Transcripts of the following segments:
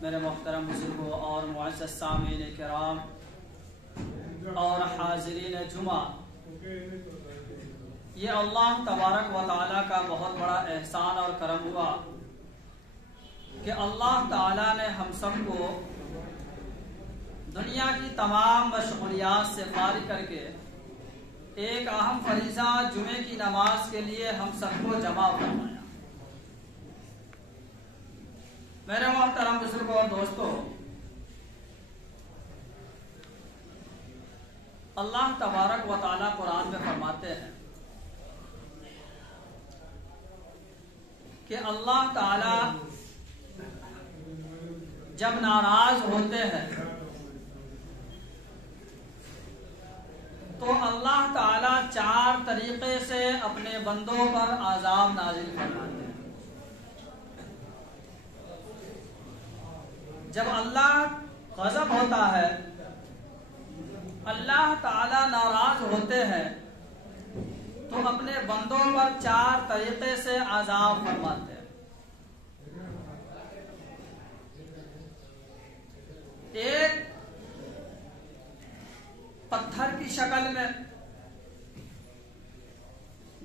میرے محترم بزرگوں اور معزز سامعین کرام اور حاضرین جمعہ، یہ اللہ تبارک و تعالیٰ کا بہت بڑا احسان اور کرم ہوا کہ اللہ تعالیٰ نے ہم سب کو دنیا کی تمام مشغولیات سے فارغ کر کے ایک اہم فریضہ جمعے کی نماز کے لیے ہم سب کو جمع فرمایا۔ میرے محترم بزرگوں اور دوستوں، اللہ تبارک و تعالیٰ قرآن میں فرماتے ہیں کہ اللہ تعالیٰ جب ناراض ہوتے ہیں تو اللہ تعالیٰ 4 طریقے سے اپنے بندوں پر عذاب نازل فرماتے ہیں۔ جب اللہ غضب ہوتا ہے، اللہ تعالیٰ ناراض ہوتے ہیں تو اپنے بندوں پر 4 طریقے سے عذاب فرماتے ہیں۔ ایک پتھر کی شکل میں،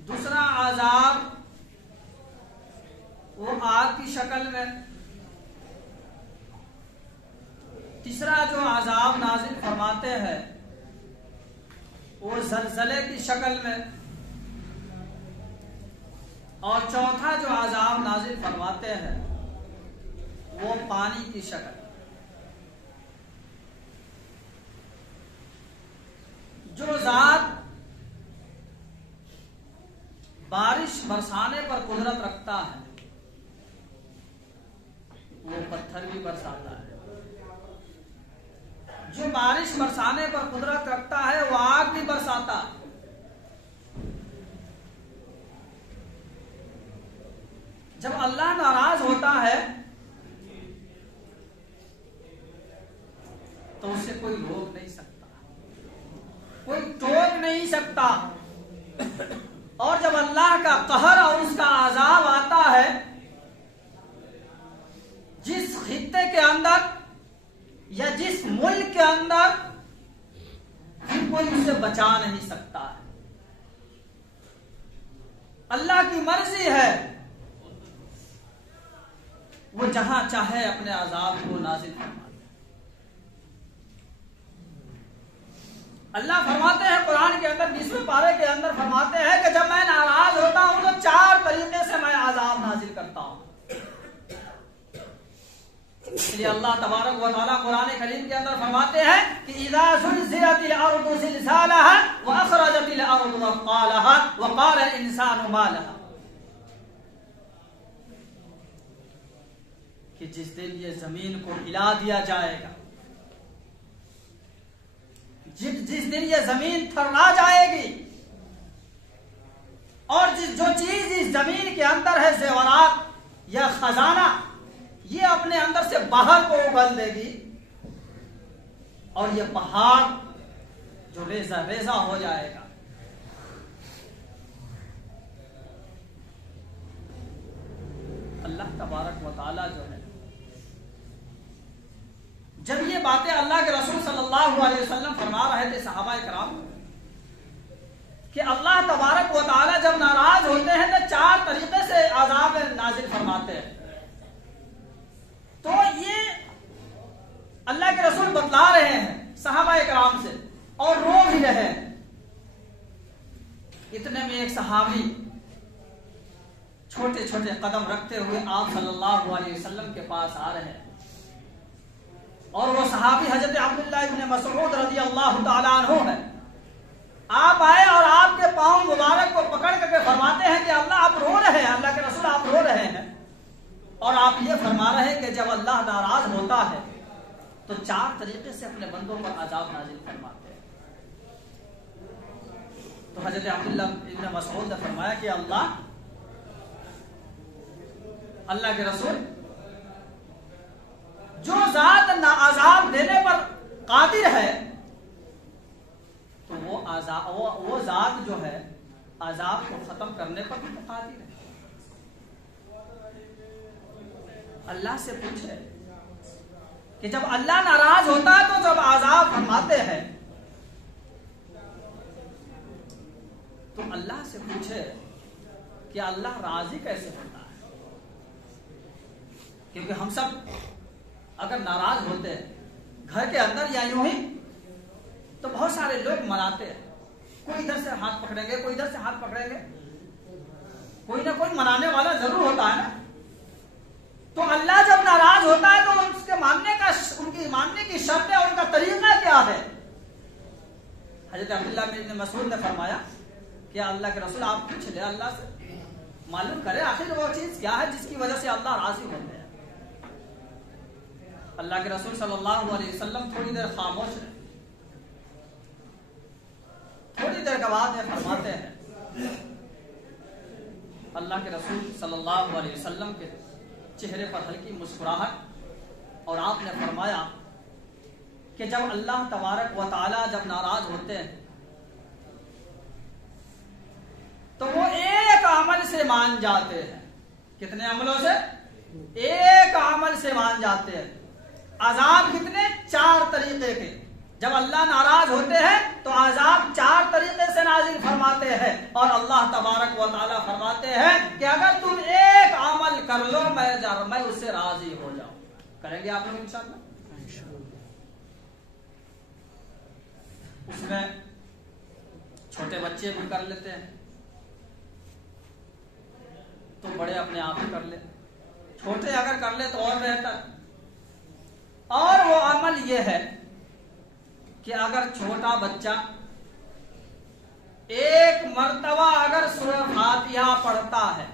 دوسرا عذاب وہ آگ کی شکل میں، تیسرا جو عذاب نازل فرماتے ہیں وہ زلزلے کی شکل میں، اور چوتھا جو عذاب نازل فرماتے ہیں وہ پانی کی شکل۔ جو ذات بارش برسانے پر قدرت رکھتا ہے وہ پتھر بھی برساتا ہے، جو بارش برسانے پر قدرت رکھتا ہے وہ آگ بھی برساتا ہے۔ جب اللہ ناراض ہوتا ہے تو اسے کوئی روک نہیں سکتا، کوئی ٹوک نہیں سکتا، اور جب اللہ کا قہر اور اس کا عذاب آتا ہے، جس خطے کے اندر یا جس ملک کے اندر پھر کوئی اسے بچا نہیں سکتا ہے۔ اللہ کی مرضی ہے، وہ جہاں چاہے اپنے عذاب کو نازل فرماتا ہے۔ اللہ فرماتے ہیں قرآن کے اندر 20ویں پارے کے اندر فرماتے ہیں کہ جب میں ناراض ہوتا ہوں تو 4 طریقے سے میں عذاب نازل کرتا ہوں۔ اس لیے اللہ تبارک و تعالیٰ قرآن کریم کے اندر فرماتے ہیں کہ اذا زلزلت الارض زلزالها واخرجت الارض اثقالها وقال الانسان ما لها، کہ جس دن یہ زمین کو ہلا دیا جائے گا، جس دن یہ زمین تھرا جائے گی، اور جو چیز اس زمین کے اندر ہے زیورات یا خزانہ، یہ اپنے اندر سے باہر کو اگل دے گی، اور یہ پہاڑ جو ریزہ ریزہ ہو جائے گا۔ اللہ تبارک و تعالی جو ہے، جب یہ باتیں اللہ کے رسول صلی اللہ علیہ وسلم فرما رہے تھے صحابہ کرام کہ اللہ تبارک و تعالی جب ناراض ہوتے ہیں تو 4 طریقے سے عذاب نازل فرماتے ہیں، تو یہ اللہ کے رسول بتلا رہے ہیں صحابہ کرام سے اور رو بھی رہے ہیں۔ اتنے میں ایک صحابی چھوٹے چھوٹے قدم رکھتے ہوئے آپ صلی اللہ علیہ وسلم کے پاس آ رہے ہیں، اور وہ صحابی حضرت عبداللہ ابن مسعود رضی اللہ تعالیٰ عنہ ہے۔ آپ آئے اور آپ کے پاؤں مبارک کو پکڑ کر کے فرماتے ہیں کہ اللہ آپ رو رہے ہیں، اللہ کے رسول آپ رو رہے ہیں، اور آپ یہ فرما رہے ہیں کہ جب اللہ ناراض ہوتا ہے تو 4 طریقے سے اپنے بندوں پر عذاب نازل فرماتے ہیں۔ تو حضرت عبداللہ ابن مسعود نے فرمایا کہ اللہ کے رسول، جو ذات عذاب دینے پر قادر ہے تو وہ ذات جو ہے عذاب کو ختم کرنے پر بھی قادر ہے۔ اللہ سے پوچھے کہ جب اللہ ناراض ہوتا ہے تو جب عذاب فرماتے ہیں تو اللہ سے پوچھے کہ اللہ راضی کیسے ہوتا ہے؟ کیونکہ ہم سب اگر ناراض ہوتے ہیں گھر کے اندر یا یوں ہی تو بہت سارے لوگ مناتے ہیں. کوئی ادھر سے ہاتھ پکڑیں گے, کوئی ادھر سے ہاتھ پکڑیں گے, کوئی نہ کوئی منانے والا ضرور ہوتا ہے نا. تو اللہ جب ناراض ہوتا ہے تو اس کے ان کی ماننے کی شرط اور ان کا طریقہ کیا ہے؟ حضرت عبداللہ بن مسعود نے فرمایا کہ اللہ کے رسول آپ پوچھ لیں, اللہ سے معلوم کرے آخر وہ چیز کیا ہے جس کی وجہ سے اللہ راضی ہوتے ہیں. اللہ کے رسول صلی اللہ علیہ وسلم تھوڑی دیر خاموش رہے. تھوڑی دیر کے بعد یہ فرماتے ہیں, اللہ کے رسول صلی اللہ علیہ وسلم کے چہرے پر ہلکی مسکراہٹ اور آپ نے فرمایا کہ جب اللہ تبارک و تعالی جب ناراض ہوتے ہیں تو وہ ایک عمل سے مان جاتے ہیں. کتنے عملوں سے؟ ایک عمل سے مان جاتے ہیں. عذاب کتنے؟ 4 طریقے کے. جب اللہ ناراض ہوتے ہیں تو عذاب 4 طریقے سے نازل فرماتے ہیں اور اللہ تبارک و تعالی فرماتے ہیں کہ اگر تم ایک عمل کر لو میں اس سے راضی ہو جاؤں. کریں گے آپ لوگ انشاءاللہ؟ اس میں چھوٹے بچے بھی کر لیتے ہیں تو بڑے اپنے آپ ہی کر لیں. چھوٹے اگر کر لے تو اور بہتر. اور وہ عمل یہ ہے کہ اگر چھوٹا بچہ ایک مرتبہ اگر سورہ فاتحہ پڑھتا ہے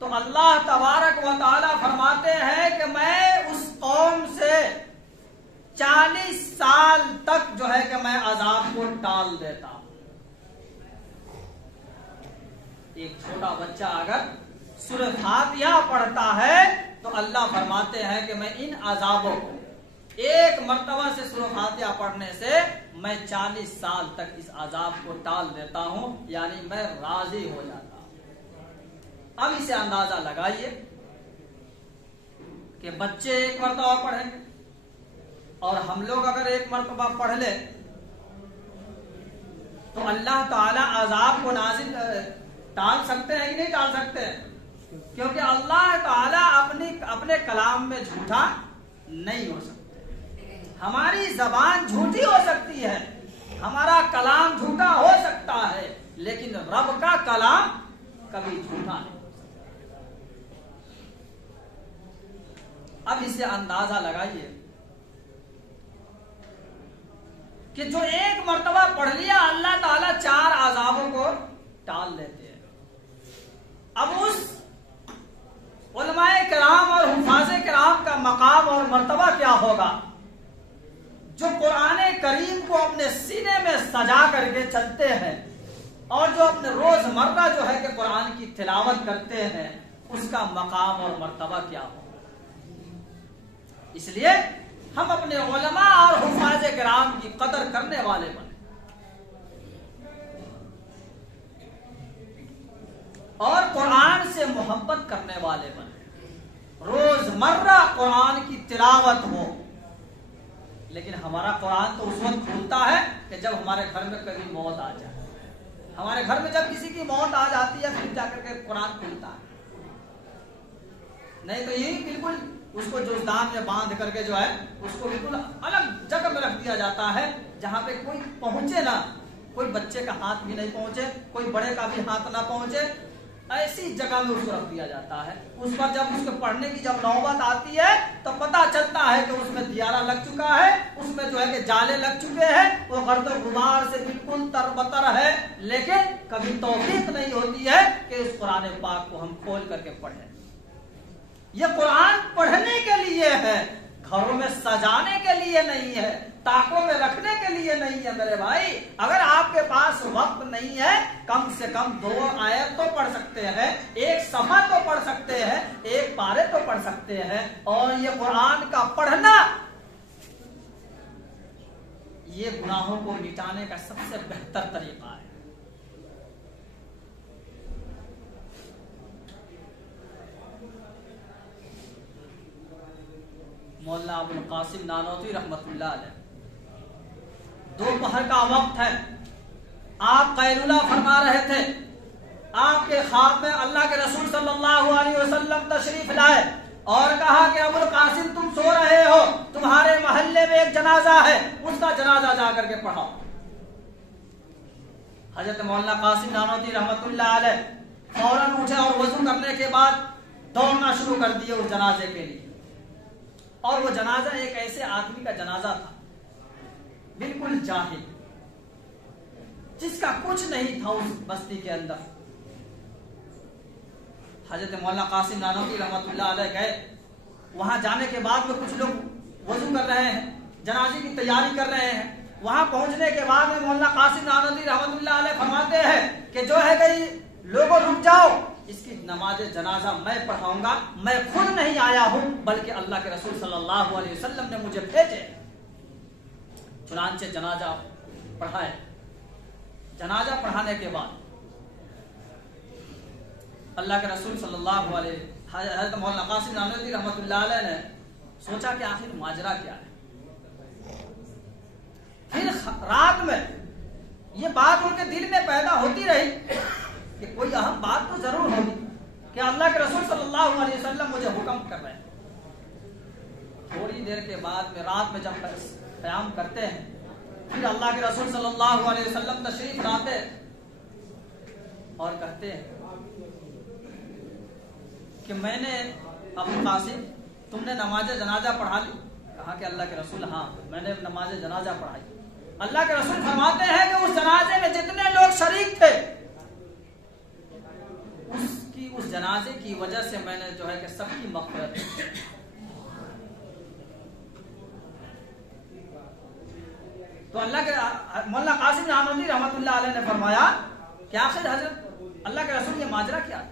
تو اللہ تبارک و تعالی فرماتے ہیں کہ میں اس قوم سے 40 سال تک جو ہے کہ میں عذاب کو ٹال دیتا ہوں. ایک چھوٹا بچہ اگر سورہ فاتحہ پڑھتا ہے تو اللہ فرماتے ہیں کہ میں ان عذابوں کو ایک مرتبہ سے سورہ فاتحہ پڑھنے سے میں 40 سال تک اس عذاب کو ٹال دیتا ہوں, یعنی میں راضی ہو جاتا ہوں. اب اسے اندازہ لگائیے کہ بچے ایک مرتبہ پڑھیں گے اور ہم لوگ اگر ایک مرتبہ پڑھ لیں تو اللہ تعالی عذاب کو نازل ٹال سکتے ہیں کہ نہیں ٹال سکتے ہیں؟ کیونکہ اللہ تعالی اپنے کلام میں جھوٹا نہیں ہو سکتا. ہماری زبان جھوٹی ہو سکتی ہے, ہمارا کلام جھوٹا ہو سکتا ہے, لیکن رب کا کلام کبھی جھوٹا نہیں ہو سکتا. اب اسے اندازہ لگائیے کہ جو ایک مرتبہ پڑھ لیا اللہ تعالیٰ 4 عذابوں کو ٹال دیتے ہیں. اب اس علماء کرام اور حفاظ کرام کا مقام اور مرتبہ کیا ہوگا جو قرآن کریم کو اپنے سینے میں سجا کر کے چلتے ہیں اور جو اپنے روزمرہ جو ہے کہ قرآن کی تلاوت کرتے ہیں, اس کا مقام اور مرتبہ کیا ہوگا. اس لیے ہم اپنے علماء اور حفاظ کرام کی قدر کرنے والے بنے اور قرآن سے محبت کرنے والے بنے. روزمرہ قرآن کی تلاوت ہو, لیکن ہمارا قرآن تو اس وقت کھلتا ہے کہ جب ہمارے گھر میں کبھی موت آ جائے. ہمارے گھر میں جب کسی کی موت آ جاتی ہے پھر جا کر کے قرآن کھلتا ہے, نہیں تو یہی بالکل اس کو جوزدان میں باندھ کر کے جو ہے اس کو بالکل الگ جگہ میں رکھ دیا جاتا ہے جہاں پہ کوئی پہنچے نہ, کوئی بچے کا ہاتھ بھی نہیں پہنچے, کوئی بڑے کا بھی ہاتھ نہ پہنچے, ایسی جگہ میں اس کو رکھ دیا جاتا ہے. اس پر جب اس کو پڑھنے کی جب نوبت آتی ہے تو پتہ چلتا ہے کہ اس میں دیارہ لگ چکا ہے, اس میں جو ہے کہ جالے لگ چکے ہیں, وہ گرد و غبار سے بالکل تربتر ہے, لیکن کبھی توفیق نہیں ہوتی ہے کہ اس قرآن پاک کو ہم کھول کر کے پڑھیں. یہ قرآن پڑھنے کے لیے ہے, گھروں میں سجانے کے لیے نہیں ہے, تاکوں میں رکھنے کے لیے نہیں ہے. میرے بھائی, اگر آپ کے پاس وقت نہیں ہے کم سے کم 2 آیت تو پڑھ سکتے ہیں, 1 صفحہ تو پڑھ سکتے ہیں, 1 پارے تو پڑھ سکتے ہیں. اور یہ قرآن کا پڑھنا یہ گناہوں کو مٹانے کا سب سے بہتر طریقہ ہے. مولانا ابو القاسم نانوتوی رحمت اللہ علیہ، دوپہر کا وقت ہے، آپ قیلولہ فرما رہے تھے، آپ کے خواب میں اللہ کے رسول صلی اللہ علیہ وسلم تشریف لائے اور کہا کہ ابو القاسم تم سو رہے ہو، تمہارے محلے میں ایک جنازہ ہے، اس کا جنازہ جا کر کے پڑھاؤ۔ حضرت مولانا قاسم نانوتوی رحمت اللہ علیہ فوراً اٹھے اور وضو کرنے کے بعد دوڑنا شروع کر دیے اس جنازے کے لیے۔ اور وہ جنازہ ایک ایسے آدمی کا جنازہ تھا، بالکل جاہل، جس کا کچھ نہیں تھا اس بستی کے اندر۔ حضرت مولانا قاسم نانوتوی رحمت اللہ علیہ گئے، وہاں جانے کے بعد میں کچھ لوگ وضو کر رہے ہیں، جنازے کی تیاری کر رہے ہیں۔ وہاں پہنچنے کے بعد میں مولانا قاسم نانوتوی رحمت اللہ علیہ فرماتے ہیں کہ جو ہے گئی لوگوں رک جاؤ، اس کی نماز جنازہ میں پڑھاؤں گا، میں خود نہیں آیا ہوں بلکہ اللہ کے رسول صلی اللہ علیہ وسلم نے مجھے بھیجے۔ چنانچہ جنازہ پڑھائے۔ جنازہ پڑھانے کے بعد اللہ کے رسول صلی اللہ علیہ حضرت مولانا قاسم نانوتوی رحمت اللہ علیہ نے سوچا کہ آخر ماجرا کیا ہے۔ پھر رات میں یہ بات ان کے دل میں پیدا ہوتی رہی کہ کوئی اہم بات تو ضرور ہوگی کہ اللہ کے رسول صلی اللہ علیہ وسلم مجھے حکم کر رہے ہیں۔ تھوڑی دیر کے بعد میں رات میں جب قیام کرتے ہیں، پھر اللہ کے رسول صلی اللہ علیہ وسلم تشریف لاتے اور کہتے ہیں کہ میں نے ابو قاسم تم نے نماز جنازہ پڑھا لی؟ کہا کہ اللہ کے رسول ہاں میں نے نماز جنازہ پڑھائی۔ اللہ کے رسول فرماتے ہیں کہ اس جنازے میں جتنے لوگ شریک تھے اس جنازے کی وجہ سے میں نے جو ہے کہ سب کی مغفرت کی۔ تو اللہ کے مولانا قاسم نانوتوی رحمت اللہ علیہ نے فرمایا کہ آخر حضرت اللہ کے رسول یہ ماجرا کیا؟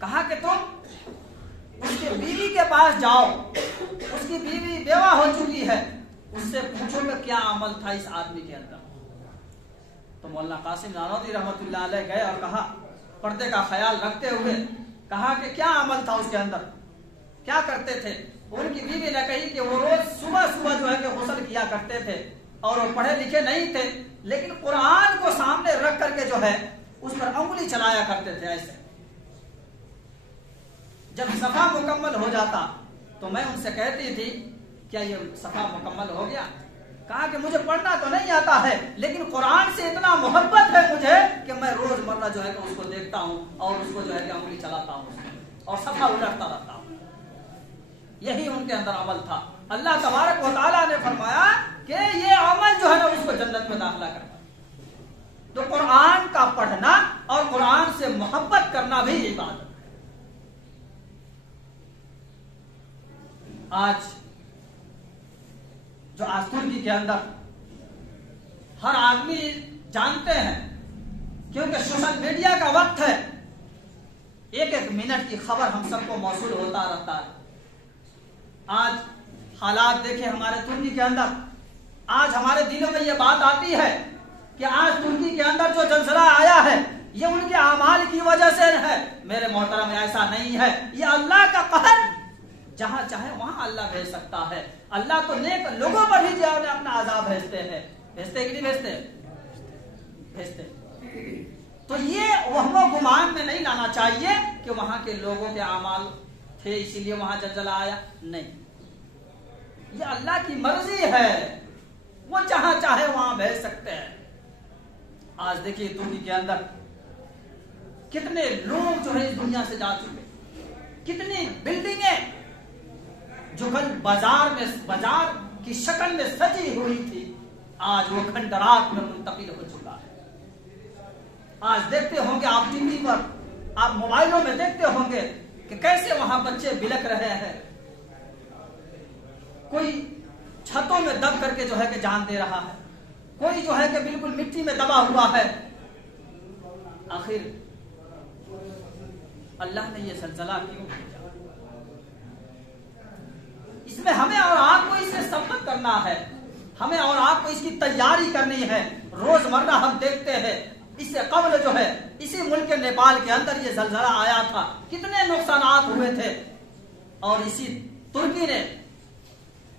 کہا کہ تم اس کی بیوی کے پاس جاؤ، اس کی بیوی بیوہ ہو چکی ہے، اس سے پوچھو کہ کیا عمل تھا اس آدمی کے اندر۔ تو مولانا قاسم نانوتوی رحمت اللہ علیہ گئے اور کہا، پردے کا خیال رکھتے ہوئے کہا کہ کیا عمل تھا اس کے اندر، کیا کرتے تھے؟ ان کی بیوی نے کہی کہ وہ روز صبح صبح جو ہے کہ غسل کیا کرتے تھے اور وہ پڑھے لکھے نہیں تھے، لیکن قرآن کو سامنے رکھ کر کے جو ہے اس پر انگلی چلایا کرتے تھے ایسے۔ جب صفحہ مکمل ہو جاتا تو میں ان سے کہتی تھی کیا یہ صفحہ مکمل ہو گیا؟ کہا کہ مجھے پڑھنا تو نہیں آتا ہے لیکن قرآن سے اتنا محبت ہے مجھے کہ میں روز مرہ جو ہے کہ اس کو دیکھتا ہوں اور اس کو جو ہے کہ انگلی چلاتا ہوں اور صفحہ الٹتا رہتا ہوں۔ یہی ان کے اندر عمل تھا۔ اللہ تبارک و تعالیٰ نے فرمایا کہ یہ عمل جو ہے نا اس کو جنت میں داخلہ کرنا۔ تو قرآن کا پڑھنا اور قرآن سے محبت کرنا بھی عبادت۔ آج جو ترکی کے اندر ہر آدمی جانتے ہیں کیونکہ سوشل میڈیا کا وقت ہے، ایک ایک منٹ کی خبر ہم سب کو موصول ہوتا رہتا ہے۔ آج حالات دیکھیں ہمارے ترکی کے اندر، آج ہمارے دلوں میں یہ بات آتی ہے کہ آج ترکی کے اندر جو زلزلہ آیا ہے یہ ان کے اعمال کی وجہ سے ہے۔ میرے محترم ایسا نہیں ہے، یہ اللہ کا قہر، جہاں چاہے وہاں اللہ بھیج سکتا ہے۔ اللہ تو نیک لوگوں پر بھی جو ہے اپنا عذاب بھیجتے ہیں، بھیجتے کہ نہیں بھیجتے؟ تو یہ وہم و گمان میں نہیں لانا چاہیے کہ وہاں کے لوگوں کے اعمال تھے اسی لیے وہاں زلزلہ آیا، نہیں، یہ اللہ کی مرضی ہے، وہ جہاں چاہے وہاں بھیج سکتے ہیں۔ آج دیکھیے ترکی کے اندر کتنے لوگ جو ہے اس دنیا سے جا چکے، کتنی بلڈنگیں جو کل بازار کی شکل میں سجی ہوئی تھی آج وہ کھنڈرات میں منتقل ہو چکا ہے۔ آج دیکھتے ہوں گے آپ ٹی وی پر، آپ موبائلوں میں دیکھتے ہوں گے کہ کیسے وہاں بچے بلک رہے ہیں، کوئی چھتوں میں دب کر کے جو ہے کہ جان دے رہا ہے، کوئی جو ہے کہ بالکل مٹی میں دبا ہوا ہے۔ آخر اللہ نے یہ زلزلہ کیوں بھیجا؟ اس میں ہمیں اور آپ کو اس سے سبقت کرنا ہے، ہمیں اور آپ کو اس کی تیاری کرنی ہے۔ روزمرہ ہم دیکھتے ہیں، اس سے قبل جو ہے اسی ملک نیپال کے اندر یہ زلزلہ آیا تھا، کتنے نقصانات ہوئے تھے، اور اسی ترکی نے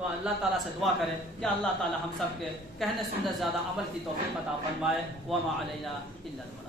تو اللہ تعالیٰ سے دعا کریں کہ اللہ تعالیٰ ہم سب کے کہنے سننے زیادہ عمل کی توفیق عطا فرمائے. وما علینا الا البلاغ.